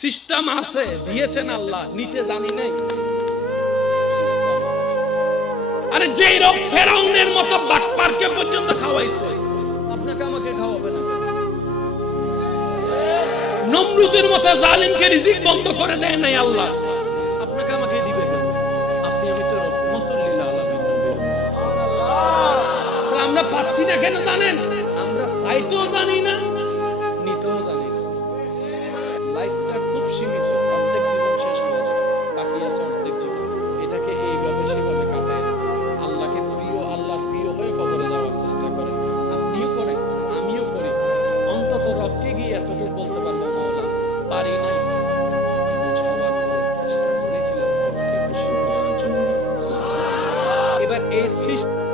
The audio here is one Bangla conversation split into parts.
সিস্টেম আছে, দিয়েছেন আল্লাহ, নিতে জানি নাই। আরে যেই রব ফেরাউনের মতো বাটপারকে পর্যন্ত খাওয়াইছে, আপনাকে আমাকে খাওয়াবে না? নমরুদের মতো জালিমকে রিজিক বন্ধ করে দেয় নাই আল্লাহ, আপনাকে আমাকে দিবে কেন? আপনি আমি তো রহমতুল লিল আলামিন নবী। তাহলে আমরা পাচ্ছি না কেন জানেন? আমরা চাইতেও জানি না, নিতেও জানি না। লাইফটা খুব সীমিত, অর্ধেক জীবন শেষ আমাদের, বাকি আছে অর্ধেক জীবন। এটাকে এইভাবে সেভাবে কাটায় আল্লাহকে প্রিয়, আল্লাহর প্রিয় হয়ে কবরে যাওয়ার চেষ্টা করেন। আপনিও করেন, আমিও করি। অন্তত রবকে গিয়ে এতটুকু বলতে পারবো, মওলা পারি নাই, বুঝাবার পরে চেষ্টা করেছিলাম তোমাকে খুশি করার জন্য। এবার এই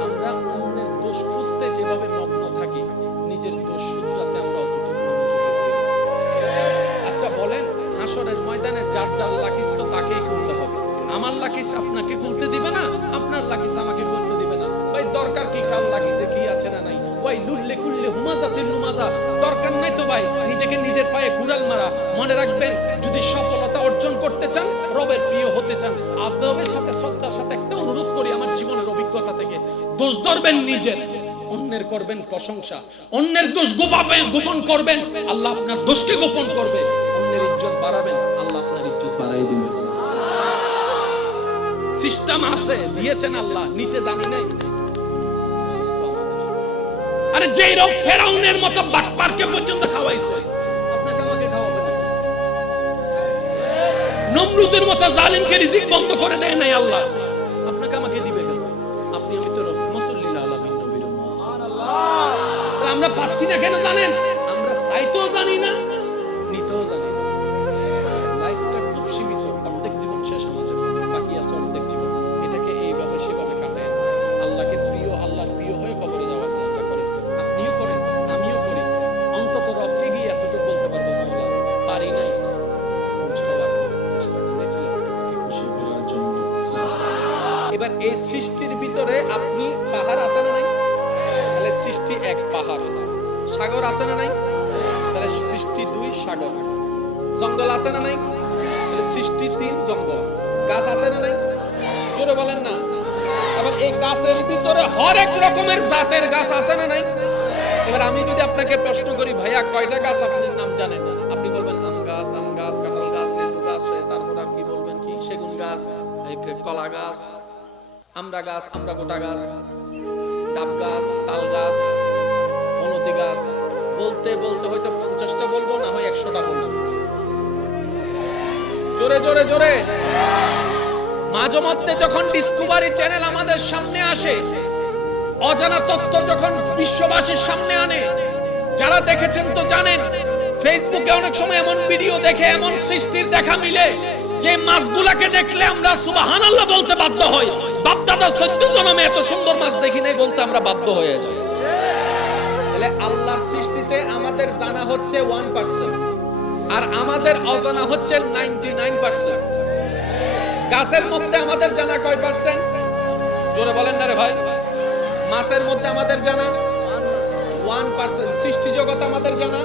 আমরা অন্যের দোষ খুঁজতে যেভাবে মগ্ন থাকি, নিজের দোষ শুধরাতে আমরা অতটুকু মনোযোগী হই। আচ্ছা বলেন, হাসরের ময়দানে যার যার লাকিস তো তাকেই খুলতে হবে। আমার লাকিস আপনাকে খুলতে দিবে না, আপনার লাকিস আমাকে খুলতে দিবে না। ভাই দরকার কি কাল লাকিসে কি আছে না নাই? ওই লুল্লে কুল্লে হুমাজাতিল নুমাজা, দরকার নাই তো ভাই নিজেকে নিজের পায়ে কুড়াল মারা। মনে রাখবেন, যদি সফলতা অর্জন করতে চান, রবের প্রিয় হতে চান, আদবের সাথে শ্রদ্ধার সাথে একটা অনুরোধ করি আমার জীবনের অভিজ্ঞতা থেকে, দোষ ধরবেন নিজের, অন্যের করবেন প্রশংসা। অন্যের দোষ গোপন করবেন, আল্লাহ আপনার দোষকে গোপন করবে। অন্যের ইজ্জত বাড়াবেন, আল্লাহ আপনার ইজ্জত বাড়াই দিবেন। সিস্টেম আছে, দিয়েছেন আল্লাহ, নিতে জানি নাই। আরে যেই রব ফেরাউনের মতো বাটপারকে পর্যন্ত খাওয়াইছে, আপনাকে আমাকে খাওয়াবে না? নমরুদের মতো জালিমকে রিজিক বন্ধ করে দেয় নাই আল্লাহ, আপনাকে আমাকে দিবে কেন? আপনি আমি তো রহমতুল লিল আলামিন নবী। সুবহানাল্লাহ। আমরা পাচ্ছি না কেন জানেন? আমরা চাইতেও জানি না, নিতেও জানি না। লাইফটা খুব সীমিত, অর্ধেক জীবন শেষ আমাদের, বাকি আছে অর্ধেক জীবন। এটাকে এইভাবে সেভাবে কাটায় আল্লাহকে প্রিয়, আল্লাহর প্রিয় হয়ে কবরে যাওয়ার চেষ্টা করেন। আপনিও করেন, আমিও করি। অন্তত রবকে গিয়ে এতটুকু বলতে পারবো, মওলা পারি নাই, বুঝাবার পরে চেষ্টা করেছিলাম তোমাকে খুশি করার জন্য। এবার এই সৃষ্টির ভিতরে আপনি পাহাড় আছে না নাই? তাহলে সৃষ্টি এক পাহাড়। সাগর আছে না নাই? তাহলে সৃষ্টি দুই সাগর। জঙ্গল আছে না নাই? তাহলে সৃষ্টি তিন জঙ্গল। গাছ আছে না নাই? জোরে বলেন না। আবার এই গাছের ভিতরে হরেক রকমের জাতের গাছ আছে না নাই? এবার আমি যদি আপনাকে প্রশ্ন করি, ভাইয়া কয়টা গাছ আপনার নাম জানেন? আপনি বলবেন আম গাছ, কাঁঠাল গাছ, লেবু গাছ, তারপর আর কি বলবেন, কি সেগুন গাছ, কলা গাছ, আমড়া গাছ, আমড়া গোটা গাছ, ডাব গাছ, তাল গাছ, বনতি গাছ। বলতে বলতে হয়তো 50টা বলবো, না হয় 100টা বলবো। জোরে জোরে জোরে। মাঝে মধ্যে যখন ডিসকভারি চ্যানেল আমাদের সামনে আসে, অজানা তথ্য যখন বিশ্ববাসীর সামনে আনে, যারা দেখেছেন তো জানেন, ফেসবুকে অনেক সময় এমন ভিডিও দেখে, এমন সৃষ্টির দেখা মিলে যে মাছগুলাকে দেখলে আমরা সুবহানাল্লাহ বলতে বাধ্য হই। বাপদাদা 14 জন্মে এত সুন্দর মাছ দেখি নাই বলতে আমরা বাধ্য হয়ে যাই। তাহলে আল্লাহর সৃষ্টিতে আমাদের জানা হচ্ছে 1%, আর আমাদের অজানা হচ্ছে 99%। গাছের মধ্যে আমাদের জানা কয় পার্সেন্ট? জোরে বলেন না রে ভাই। মাছের মধ্যে আমাদের জানা 1%। সৃষ্টি জগৎ আমাদের জানা।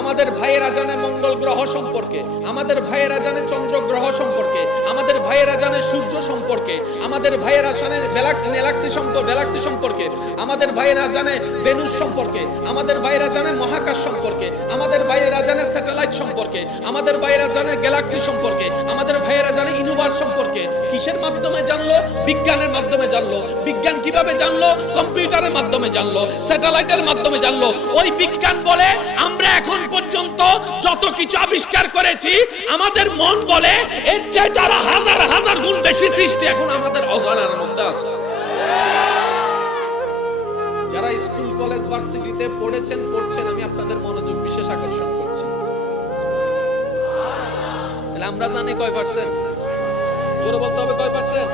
আমাদের ভাইয়েরা জানে মঙ্গল গ্রহ সম্পর্কে, আমাদের ভাইয়েরা জানে চন্দ্র গ্রহ সম্পর্কে, আমাদের ভাইয়েরা জানে সূর্য সম্পর্কে, আমাদের ভাইয়েরা জানে গ্যালাক্সি সম্পর্কে, আমাদের ভাইয়েরা জানে ভেনুস সম্পর্কে, আমাদের ভাইয়েরা জানে মহাকাশ সম্পর্কে, আমাদের ভাইয়েরা জানে স্যাটেলাইট সম্পর্কে, আমাদের ভাইয়েরা জানে গ্যালাক্সি সম্পর্কে, আমাদের ভাইয়েরা জানে ইউনিভার্স সম্পর্কে। কিসের মাধ্যমে জানলো? বিজ্ঞানের মাধ্যমে জানলো। বিজ্ঞান কিভাবে জানলো? কম্পিউটারের মাধ্যমে জানলো, স্যাটেলাইটের মাধ্যমে জানলো। ওই বিজ্ঞান বলে আমরা এখন পর্যন্ত যত কিছু আবিষ্কার করেছি, আমাদের মন বলে এর চেয়ে যারা হাজার হাজার গুণ বেশি সৃষ্টি এখন আমাদের অজানার মধ্যে আছে। যারা স্কুল কলেজ ভার্সিটিতে পড়েছেন, পড়ছেন, আমি আপনাদের মনোযোগ বিশেষ আকর্ষণ করছি। তাহলে আমরা জানি কয় পার্সেন্ট? জোরে বলতে হবে কয় পার্সেন্ট?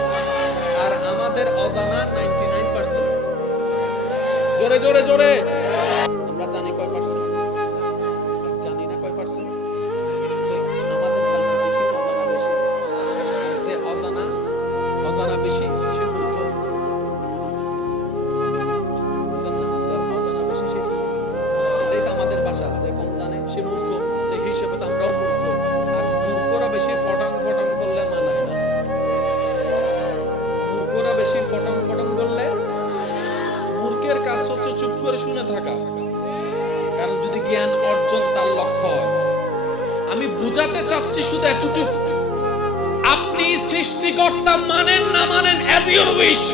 আর আমাদের অজানা 99%। জোরে জোরে জোরে। আমরা জানি কয় পার্সেন্ট? জানি না কয় পার্সেন্ট। আমাদের জানা বেশি, অজানা বেশি। যে অজানা বেশি সে মূর্খ। বুঝলেন না? যে অজানা বেশি সে, এটাই তো আমাদের ভাষা, যে কম জানে সে মূর্খ। সেই হিসেবে তো আমরাও মূর্খ। বেশি ফটং ফটং করলে মানায় না, মূর্খরা বেশি ফটং ফটং করলে। মূর্খের কাজ হচ্ছে চুপ করে শুনে থাকা, কারণ যদি জ্ঞান অর্জন তার লক্ষ্য হয়। আমি বুঝাতে চাচ্ছি শুধু এতটুকু, আপনি সৃষ্টিকর্তা মানেন না মানেন as your wish।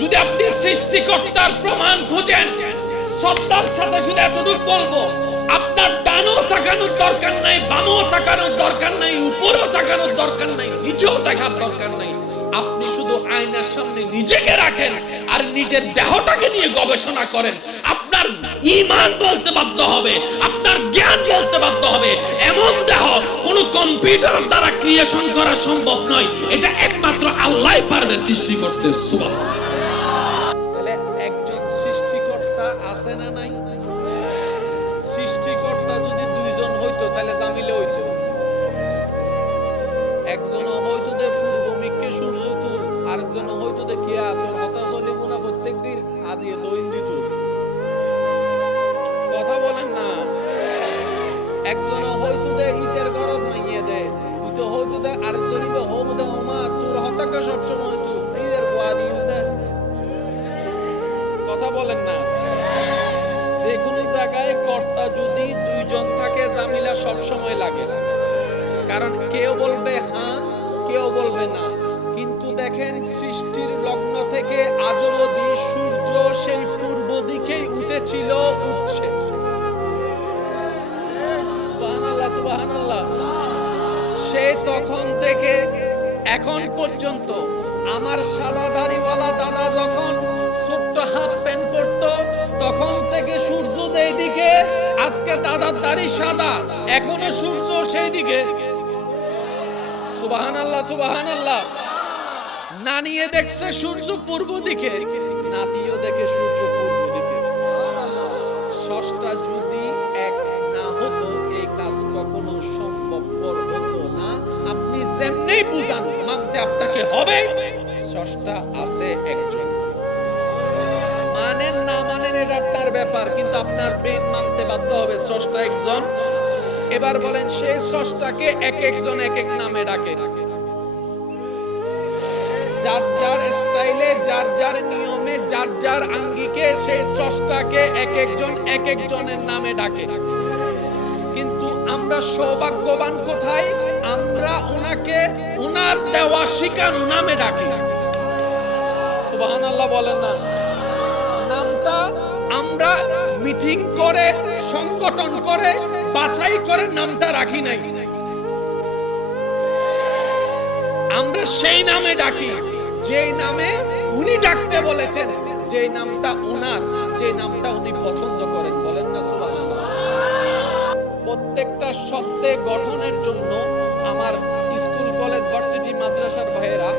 যদি আপনি সৃষ্টিকর্তার প্রমাণ খুঁজেন, শ্রদ্ধার সাথে শুধু এতটুকু বলবো, আপনার ডানও তাকানোর দরকার নাই, বামও তাকানোর দরকার নাই, উপরেও তাকানোর দরকার নাই, নিচেও দেখার দরকার নাই। আপনি শুধু আয়নার সামনে নিজেকে রাখেন আর নিজের দেহটাকে নিয়ে গবেষণা করেন। আপনার ঈমান বলতে বাধ্য হবে, আপনার জ্ঞান বলতে বাধ্য হবে, এমন দেহ কোন কম্পিউটার দ্বারা ক্রিয়েশন করা সম্ভব নয়। এটা একমাত্র আল্লাহই পারবে সৃষ্টি করতে। সুবহানাল্লাহ। তাহলে একজন সৃষ্টিকর্তা আছে না নাই? সৃষ্টিকর্তা যদি দুইজন হইতো তাহলে জামিলে হইতো। একজন হয়তো দে পূর্বমিককে সূর্য তুল, আরেকজন হয়তো দে কিয়া তোর হতাশ হলে মুনা প্রত্যেকদিন আজিয়ে দৈন দিত। কথা বলেন না। একজন হয়তো দে ঈদের গরদ মাইয়ে দে, তো হয়তো দে আরেকজন দে হোম দে ওমা তোর হতাকা সব সময় তুই ঈদের গোয়া দিন দে। কথা বলেন না। যে কোনো জায়গায় কর্তা যদি দুইজন থাকে জামিলা সব সময় লাগে, কারণ কেউ বলবে হ্যাঁ, কেউ বলবে না। কিন্তু দেখেন সৃষ্টির লগ্ন থেকে আজ অবধি সূর্য সেই পূর্ব দিকেই উঠেছিল, উঠছে। সুবহানাল্লাহ, সুবহানাল্লাহ। সেই তখন থেকে এখন পর্যন্ত আমার সাদা দাড়িওয়ালা দাদা যখন ছোট্ট হাফ প্যান্ট পরতো, তখন থেকে সূর্য যেই দিকে, আজকে দাদার দাড়ি সাদা, এখনো সূর্য সেই দিকে। সুবহানাল্লাহ, সুবহানাল্লাহ। নানিয়ে দেখছে সূর্য পূর্ব দিকে, নাতিও দেখে সূর্য পূর্ব দিকে। স্রষ্টা যদি এক না হতো এই কাজ কখনো সম্ভবপর হতো না। আপনি যেমনি বুঝান, মানতে আপনাকে হবে স্রষ্টা আছে একজন। মানেন না মানেন এটা আপনার ব্যাপার, কিন্তু আপনার ব্রেন মানতে বাধ্য হবে স্রষ্টা একজন। এবার বলেন সেই স্রষ্টাকে এক একজন এক এক নামে ডাকে, যার যার স্টাইলে, যার যার নিয়মে, যার যার আঙ্গিকে সেই স্রষ্টাকে এক একজন এক একজনের নামে ডাকে। কিন্তু আমরা সৌভাগ্যবান কোথায়? আমরা ওনাকে ওনার দেওয়া শিকার নামে ডাকি। সুবহানাল্লাহ বলেন না। নামটা আমরা মিটিং করে, সংগঠন করে, বাছাই করে নামটা রাখি নাই। আমরা সেই নামে ডাকি যেই নামে উনি ডাকতে বলেছেন, যেই নামটা ওনার, যে নামটা উনি পছন্দ করেন। বলেন না সুবহানাল্লাহ। প্রত্যেকটা শব্দে গঠনের জন্য আমার স্কুল, কলেজ, ভার্সিটি, মাদ্রাসার ভাইয়েরা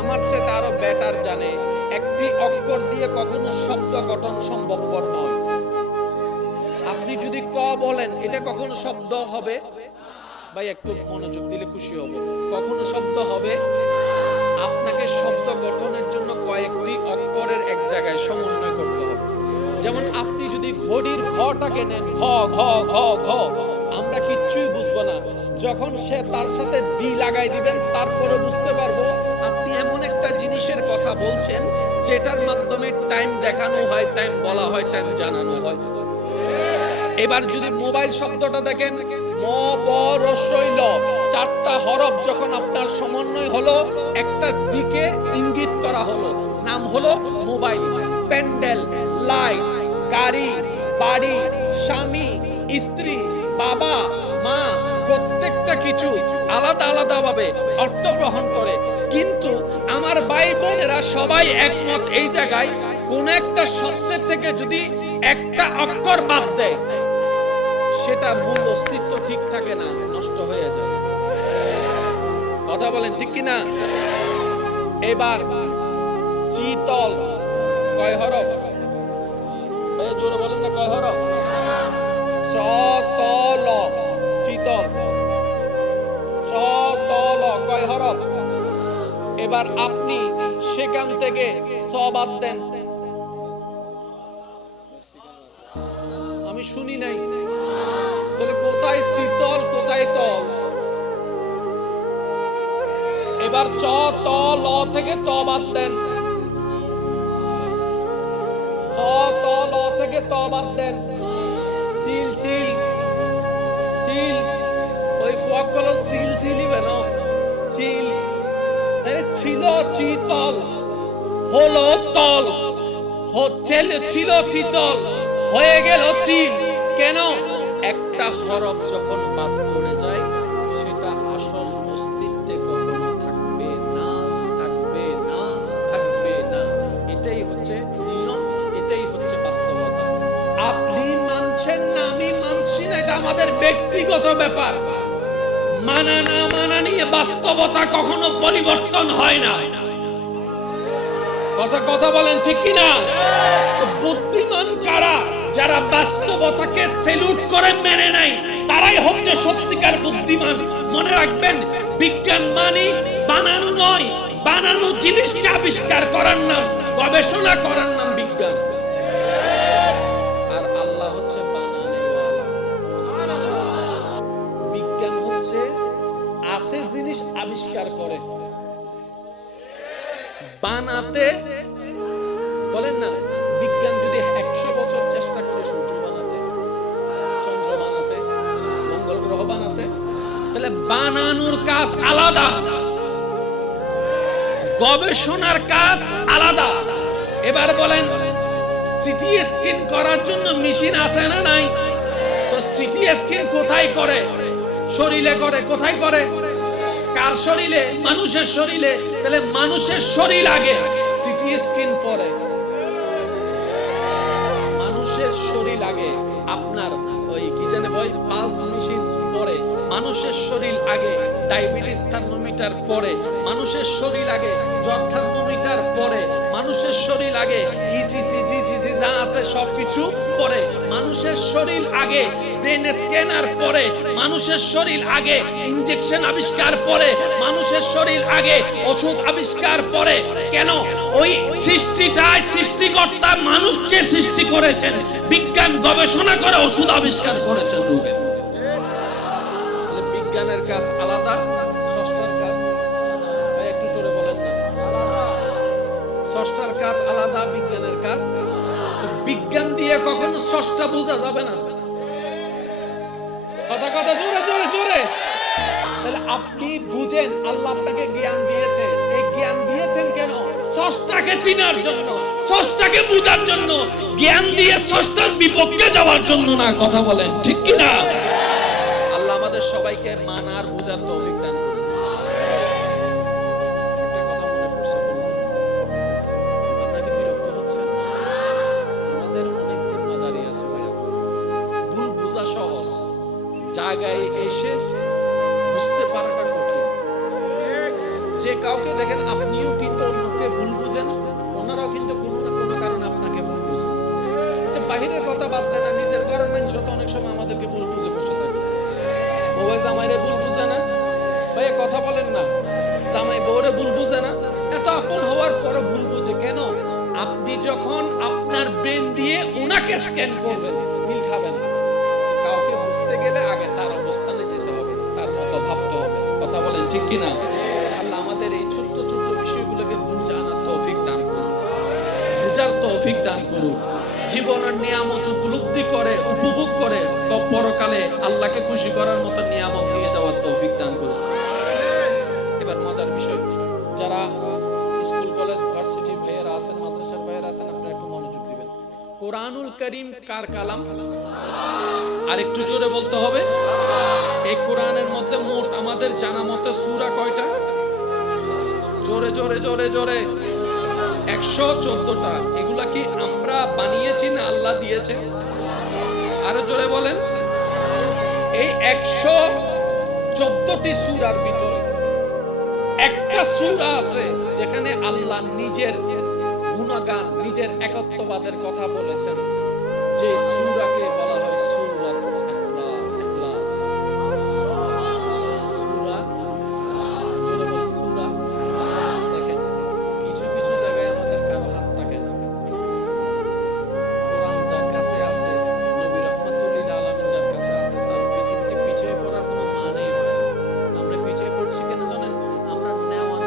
আমার চেয়ে আরো বেটার জানে। একটি অক্ষর দিয়ে কখনো শব্দ গঠন সম্ভবপর নয়। আপনি যদি ক বলেন, এটা কখনো শব্দ হবে? ভাই একটু মনোযোগ দিলে খুশি হব। কখনো শব্দ হবে? আপনাকে শব্দ গঠনের জন্য কয়েকটি অক্ষরের এক জায়গায় সমন্বয় করতে হবে। যেমন আপনি যদি ঘড়ির ঘটাকে নেন, ঘ ঘ ঘ ঘ, আমরা কিচ্ছুই বুঝবো না। যখন সে তার সাথে ডি লাগাই দিবেন, তারপরে বুঝতে পারবো আপনি এমন একটা জিনিসের কথা বলছেন যেটার মাধ্যমে টাইম দেখানো হয়, টাইম বলা হয়, টাইম জানানো হয়। এবার যদি মোবাইল শব্দটা দেখেন, ম ব র ই ল, চারটা হরফ যখন আপনার সমন্বয় হলো, একটা দিকে ইঙ্গিত করা হলো, নাম হলো মোবাইল। প্যান্ডেল, লাইট, গাড়ি, বাড়ি, স্বামী, স্ত্রী, বাবা, মা, প্রত্যেকটা কিছু আলাদা আলাদা ভাবে অর্থ গ্রহণ করে। কিন্তু আমার ভাই বোনেরা সবাই একমত এই জায়গায়, কোন একটা শব্দের থেকে যদি একটা অক্ষর বাদ দেয়, সেটা মূল অস্তিত্ব ঠিক থাকে না, নষ্ট হয়ে যায়। কথা বলেন ঠিক কিনা? এবার চিতল কয় হরফ? জোরে বলেন না, কয় হরফ? চ ত ল, চিতল। চ ত ল কয় হরফ? এবার আপনি সেখান থেকে স বাদ দেন, আমি শুনি নাই। তাহলে কোথায় শীতল, কোথায় তল? এবার চ ত ল থেকে ত বাদ দেন, চ ত ল থেকে ত বাদ দেন। চিল চিল চিল, ওই ফক হলো চিল চিলি বেন চিল, তাহলে ছিল চিতল, হলো তল, ছিল চিতল, হয়ে গেল চিল। কেন? একটা হরফ যখন বাদ পড়ে যায় সেটা আসল অস্তিত্বে কখনো থাকবে না, থাকবে না, থাকবে না। এটাই হচ্ছে নিয়ম, এটাই হচ্ছে বাস্তবতা। আপনি মানছেন না, আমি মানছি না, এটা আমাদের ব্যক্তিগত ব্যাপার। মানা না মানা নিয়ে বাস্তবতা কখনো পরিবর্তন হয় না। কথা বলেন ঠিক কিনা? বুদ্ধিমান কারা? যারা বাস্তবতাকে সেলুট করে মেনে নেয়, তারাই হচ্ছে সত্যিকার বুদ্ধিমান। মনে রাখবেন, বিজ্ঞান মানে বানানো নয়, বানানো জিনিসকে আবিষ্কার করার নাম, গবেষণা করার নাম বিজ্ঞান। আর আল্লাহ হচ্ছে বানানোওয়ালা। বিজ্ঞান হচ্ছে আছে জিনিস আবিষ্কার করে, বানাতে বলেন না। বিজ্ঞান যদি 100 বছর চেষ্টা করে সূর্য বানাতে, চন্দ্র বানাতে, মঙ্গল গ্রহ বানাতে, তাহলে বানানোর কাজ আলাদা, গবেষণার কাজ আলাদা। এবার বলেন, সিটি স্ক্যান করার জন্য মেশিন আছে না নাই? তো সিটি স্ক্যান কোথায় করে? শরীরে করে। কোথায় করে? কার শরীরে? মানুষের শরীরে। তাহলে মানুষের শরীর আগে, সিটি স্ক্যান পরে। মানুষের শরীর আগে, আপনার ওই কি জানে ভাই, পালস মেশিন পরে। মানুষের শরীর আগে ডায়াবেটিস থার্মোমিটার পরে। মানুষের শরীর আগে জ্বর থার্মোমিটার পরে। মানুষের শরীর আগে ইসিসি জিসিসি যা আছে সবকিছু পরে। মানুষের শরীর আগে ব্রেন স্ক্যানার পরে। মানুষের শরীর আগে ইনজেকশন আবিষ্কার পরে। মানুষের শরীর আগে ওষুধ আবিষ্কার পরে। কেন? ওই সৃষ্টিটাই সৃষ্টিকর্তা মানুষকে সৃষ্টি করেছেন, বিজ্ঞান গবেষণা করে ওষুধ আবিষ্কার করেছেন। বিজ্ঞানের কাজ আলাদা, স্রষ্টার কাজ একটু জোরে বলেন না। স্রষ্টার কাজ আলাদা, বিজ্ঞানের কাজ। বিজ্ঞান দিয়ে কখনো স্রষ্টা বোঝা যাবে না। কথা জোরে জোরে জোরে। তাহলে আপনি বুঝেন, আল্লাহ আপনাকে জ্ঞান দিয়েছে। এই জ্ঞান দিয়েছেন কেন? স্রষ্টাকে চিনার জন্য, স্রষ্টাকে বোঝার জন্য। জ্ঞান দিয়ে স্রষ্টার বিপক্ষে যাওয়ার জন্য না। কথা বলেন ঠিক কি না? আল্লাহ আমাদের সবাইকে মানার বোঝার তৌফিক দান করুন। একটা কথা মনে পড়ছে, আপনারা কি বিরক্ত হচ্ছেন? আমাদের অনেক জিম্মাদারি আছে ভাই। ভুল বোঝা সহজ, জায়গায় এসে বুঝতে পারাটা কঠিন। যে কাউকে দেখেন, আপনিও কিন্তু অন্যকে ভুল বুঝেন, ওনারাও কিন্তু কোনো না কোনো কারণে আপনাকে ভুল বুঝেন। বাহিরের কথা বাদ দেন, নিজের ঘরের মানুষ তো অনেক সময় আমাদেরকে ভুল বুঝে বসে থাকে। বউয়ে জামাইরে ভুল বুঝে না, ভাই কথা বলেন না। জামাই বউরে ভুল বুঝে না, এত আপন হওয়ার পরে ভুল বুঝে কেন? আপনি যখন আপনার ব্রেন দিয়ে ওনাকে স্ক্যান করবেন, মিল খাবে না। কাউকে বুঝতে গেলে আগে তার অবস্থানে যেতে হবে, তার মতো ভাবতে হবে। কথা বলেন ঠিক কিনা? আল্লাহ আমাদের এই ছোট্ট ছোট্ট বিষয়গুলোকে বুঝানোর তৌফিক দান করুন, বুঝার তৌফিক দান করুন। জীবনের নিয়ামত উপলব্ধি করে, উপভোগ করে পরকালে আল্লাহকে খুশি করার মতো নিয়ামত নিয়ে যাওয়ার তৌফিক দান করুন। এবার মজার বিষয়, যারা স্কুল কলেজ ভার্সিটি ভাইয়েরা আছেন, মাদ্রাসার ভাইয়েরা আছেন, আপনারা একটু মনোযোগ দিবেন। কোরআনুল কারীম কার কালাম? আর একটু জোরে বলতে হবে। এই কোরআনের মধ্যে মোট আমাদের জানা মতে সূরা কয়টা? জোরে জোরে জোরে জোরে 114টা। এগুলা কি আমরা বানিয়েছি না আল্লাহ দিয়েছে? আরো জোরে বলেন। এই 114টি সূরার ভিতরে একটা সূরা আছে যেখানে আল্লাহ নিজের গুণগান, নিজের একত্ববাদের কথা বলেছেন, যে সূরাকে বলা হয় সূরাত ইখলাস। সূরা, জোরে বলেন সূরা। দেখেন, কিছু কিছু জায়গায় আমাদের কারো হাত থাকে না। কোরআন যার কাছে আছে, নবী রাহমাতুল লিল আলামিন যার কাছে আছে, তার পৃথিবীতে পিছিয়ে পড়ার কোনো মানেই হয় না। আমরা পিছিয়ে পড়ছি কেন জানেন? আমরা নেওয়া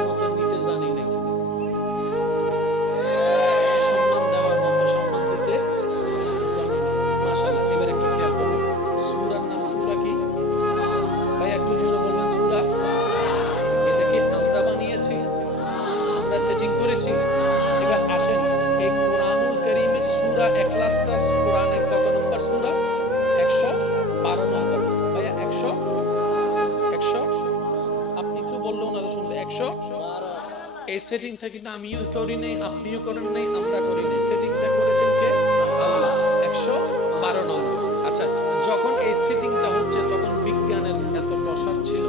সেটিং করেছি। এবার আসেন এই কোরআনুল কারীমের সূরা ইখলাসটা কোরআনের কত নম্বর সূরা? 112 নম্বর। ভাইয়া 100 আপনি একটু বললো ওনারা শুনবে 112। এই সেটিংটা কিন্তু আমিও করি নাই, আপনিও করেন নাই, আমরা করি নাই। সেটিংটা করেছেন কে? আল্লাহ। 112 নম্বর। আচ্ছা, যখন এই সেটিংটা হচ্ছে তখন বিজ্ঞানের এত প্রসার ছিল?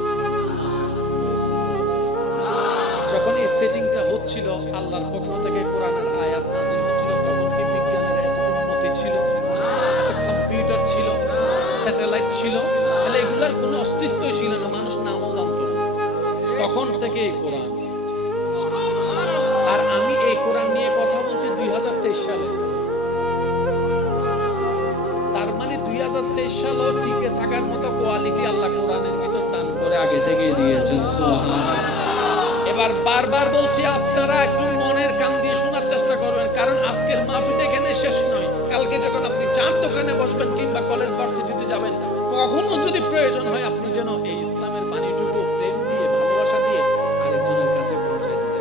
যখন এই সেটিংটা হচ্ছিল, আল্লাহর পক্ষ থেকে কোরআনের আয়াত নাযিল হচ্ছিল, তখন কি বিজ্ঞানের এত উন্নতি ছিল? এত কম্পিউটার ছিল, স্যাটেলাইট ছিল? তাহলে এগুলার কোনো অস্তিত্বই ছিল না, মানুষ নামও জানতো না। তখন থেকে এই কোরআন। আর আমি এই কোরআন নিয়ে কথা বলছি 2023 সালে। তার মানে 2023 সালও টিকে থাকার মতো কোয়ালিটি আল্লাহ কোরআনের ভিতর দান করে আগে থেকে দিয়েছেন। সুবহানাল্লাহ। এবার বারবার বলছি, আপনারা একটু মনের কান দিয়ে শোনার চেষ্টা করবেন, কারণ আজকের মাহফিল এখানে শেষ নয়। কালকে যখন আপনি চার দোকানে বসবেন কিংবা কলেজ ভার্সিটিতে যাবেন, কখনো যদি প্রয়োজন হয় আপনি যেন এই ইসলামের বাণীটুকু প্রেম দিয়ে, ভালোবাসা দিয়ে আরেকজনের কাছে পৌঁছায় দিতে।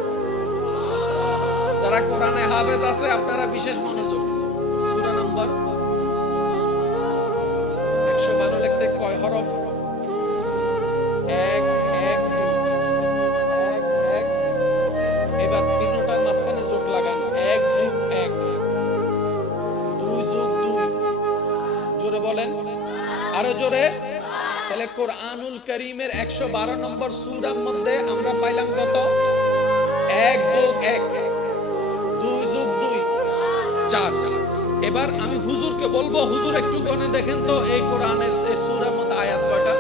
যারা কোরআনে হাফেজ আছে আপনারা বিশেষ মনোযোগ। সূরা নাম্বার 112 লিখতে কয় হরফ? 1 1 1 1। এবার তিনটার মাঝখানে যোগ লাগান। 1 যোগ 1 2 যোগ 2। জোরে বলেন, আরো জোরে। তাহলে কোরআনুল কারীমের 112 নম্বর সূরার মধ্যে আমরা পাইলাম কত? 1 যোগ 1 2 যোগ 2 4। এবার আমি হুজুরকে বলবো, হুজুর একটু গণে দেখেন তো এই কোরআনের এই সূরার মধ্যে আয়াত কয়টা?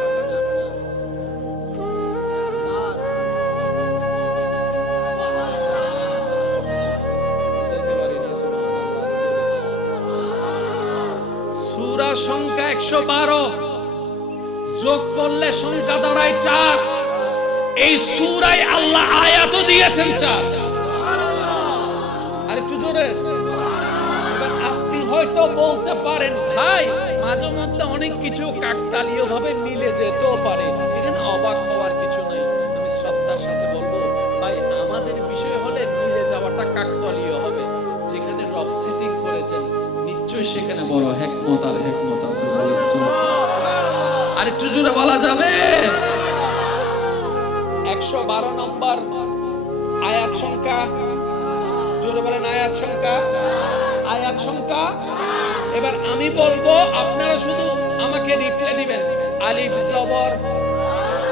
সূরা সংখ্যা 112, যোগ করলে সংখ্যা দাঁড়ায় 4। এই সূরায় আল্লাহ আয়াতও দিয়েছেন 4। আর একটু জোরে। আপনি হয়তো বলতে পারেন, ভাই মাঝে মধ্যে অনেক কিছু কাকতালীয় ভাবে মিলে যেতেও পারে, এখানে অবাক হওয়ার কিছু নাই। আমি শ্রদ্ধার সাথে বলবো, ভাই আমাদের বিষয় হলে মিলে যাওয়াটা কাকতালীয় হবে। যেখানে রব সেটিং করেছেন নিশ্চয়ই সেখানে বড় হিকমত আর হিকমত আছে। আর একটু জোরে বলা যাবে? 112 নম্বর আয়াত সংখ্যা। জোরে বলেন, আয়াত সংখ্যা। আয়াত সংখ্যা। এবার আমি বলবো, আপনারা শুধু আমাকে রিপ্লাই দিবেন। আলিফ জবর,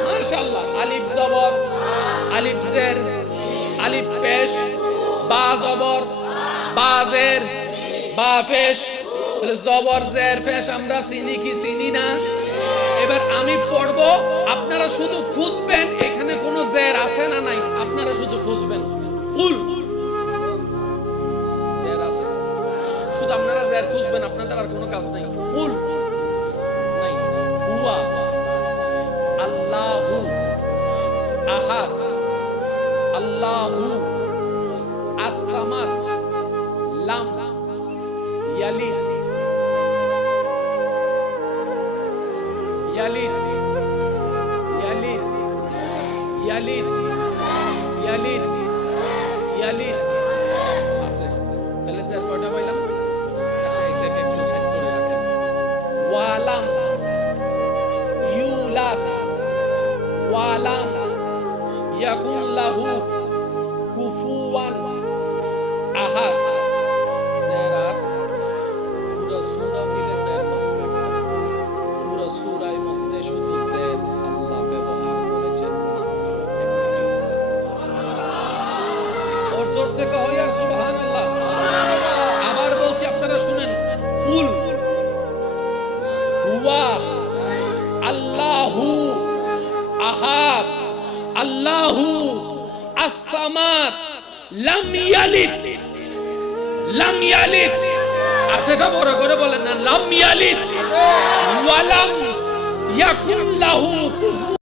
মাশাআল্লাহ, আলিফ জবর, আলিফ জের, আলিফ পেশ, বা জবর, বা জের, বা পেশ। তাহলে জবর জের পেশ আমরা চিনি কি চিনি না? এবার আমি পড়বো, আপনারা শুধু খুঁজবেন এখানে কোনো জের আছে না নাই। আপনারা শুধু খুঁজবেন কুল জের আছে, শুধু আপনারা জের খুঁজবেন, আপনাদের আর কোনো কাজ নাই। কুল নাই। হুয়া আল্লাহু আহাদ আল্লাহু আস-সামাদ লাম ইয়ালিদ ইয়ালিদ ইয়ালিদ ইয়ালিদ ইয়ালিদ ইয়ালিদ আছে। তাহলে স্যার কয়টা পাইলাম? আচ্ছা, এটাকে একটু সেট করে রাখেন। ওয়ালাম ইউলাদ ওয়ালাম ইয়াকুন লাহু কুফুয়ান আহাদ। স্যার আর পুরো সূরা মিলে স্যার মাত্র একটা, পুরো সূরার মধ্যে শুধু স্যার আল্লাহ ব্যবহার করেছেন মাত্র একটি। और जोर से कहो यार सुभान अल्लाह। আবার বলছি, আপনারা শুনেন। কুল হুয়া আল্লাহু আহাদ আল্লাহু আস-সামাদ লাম ইয়ালিদ লাম ইয়ালিদ। সেটা বড় করে বলেন না, লাম ইয়ালিদ ওয়া লাম ইয়াকুন লাহু কুফুয়ান